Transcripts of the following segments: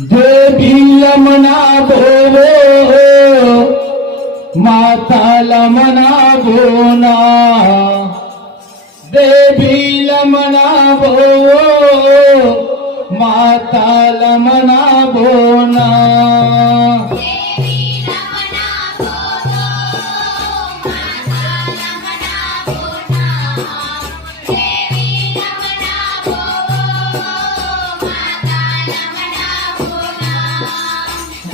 देवी यमुना बोलो माता लमना बोना, देवी लमना बोलो माता लमना बोना।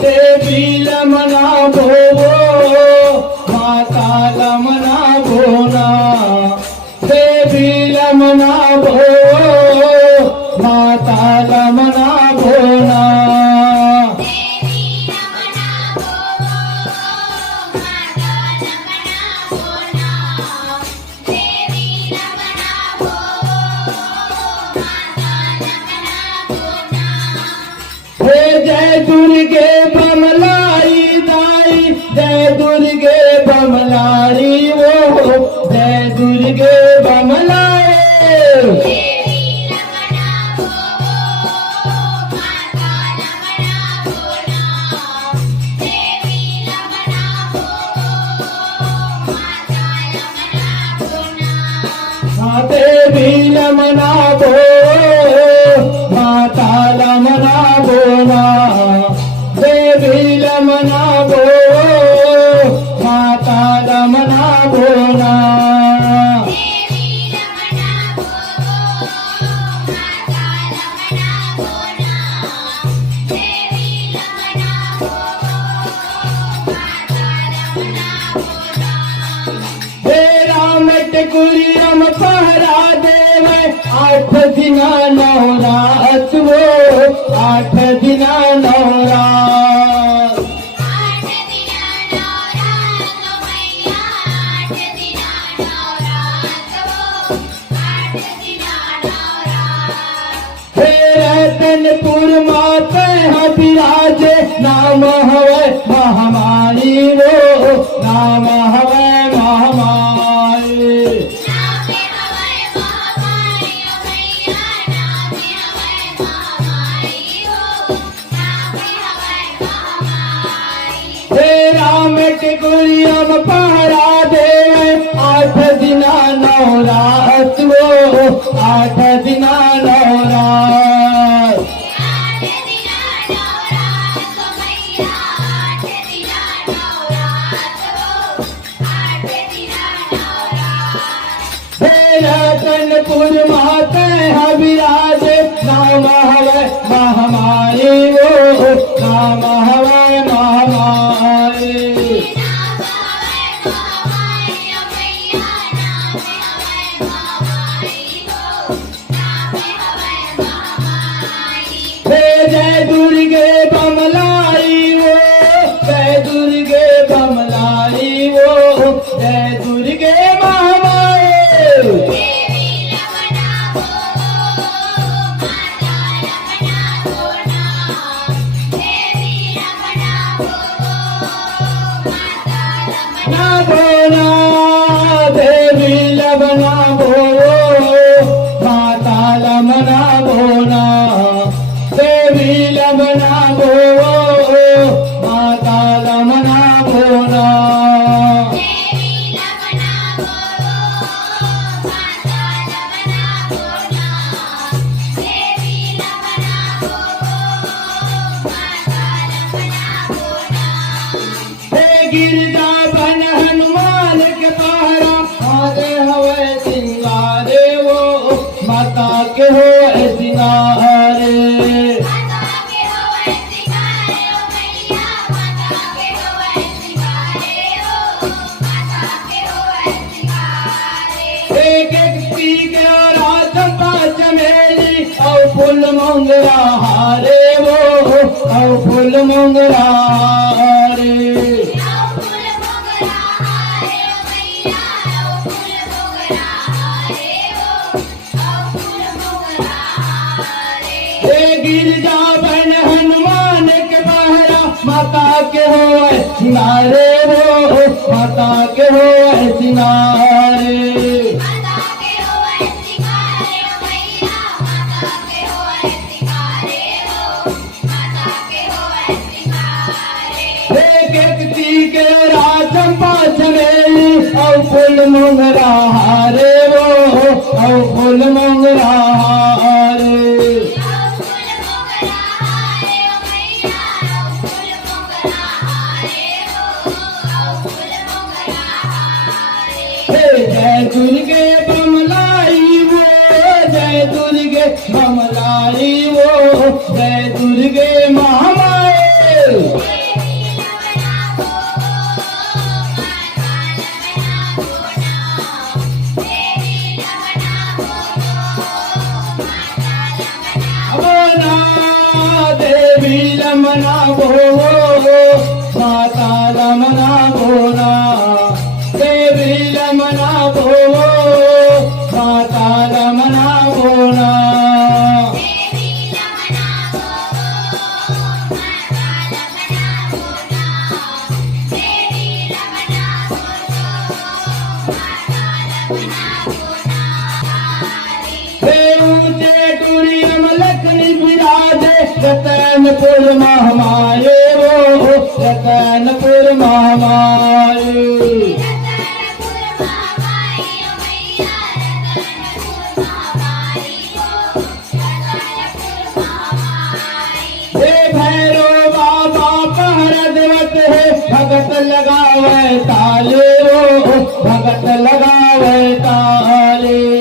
देवी लमना बोलो माता लमना बोना, देवी लमना बोलो माता लमना बोना। हे जय दुर्गे बमलाई दाई, जय दुर्गे बमलाई वो, जय दुर्गे बमलाई। देवी लमना बोलो माता लमना बोना, देवी लमना बोलो माता लमना बोना। हे राम टिकुरियम पहरा देवे, 8 दिना 9 रात वो, 8 दिना 9 रात। हे रतनपुर माते हैं विराजे, नाम हवे महामारी वो, नाम हवे महामारी। हे राम टिकुरियम पहरा देवे, 8 दिना 9 रात वो, 8 दिना 9 रात। हे रतनपुर माते हैं विराजे, नाम हवे महामारी वो, नाम हवे महामारी। हे जय दुर्गे बमलाई वो, जय दुर्गे बमलाई वो, जय दुर्गे महामारी। ना बोना देवी लमना बोलो माता लमना बोना, देवी लमना बोलो माता लमना बोना। हे गिरजा बन हनुमान के पहरा, आगे हवे सिंगारे वो, माता के हो सिंगारे। एक एक पी के रात पाँच मेली, और फूल मोंगरा हारे वो, और फूल मोंगरा हारे। गिरजा बन हनुमान के पहरा, माता के हो सिंगारे वो, माता के हो सिंगारे। मोंगरा हारे वो औ फूल मोंगरा हारे जय दुर्गे बमलाई वो जय दुर्गे बमलाई वो जय दुर्गे महामाए देवी रमना बोलो माता रमना बोला देवी रमना बोलो माता रमना बोला ऊंचे टूरियम लखनी विराजे रतनपुर महामाये वो रतनपुर महामाये भैरो बाबा पहर देवत है भगत लगावे ताले वो भगत लगावे ताले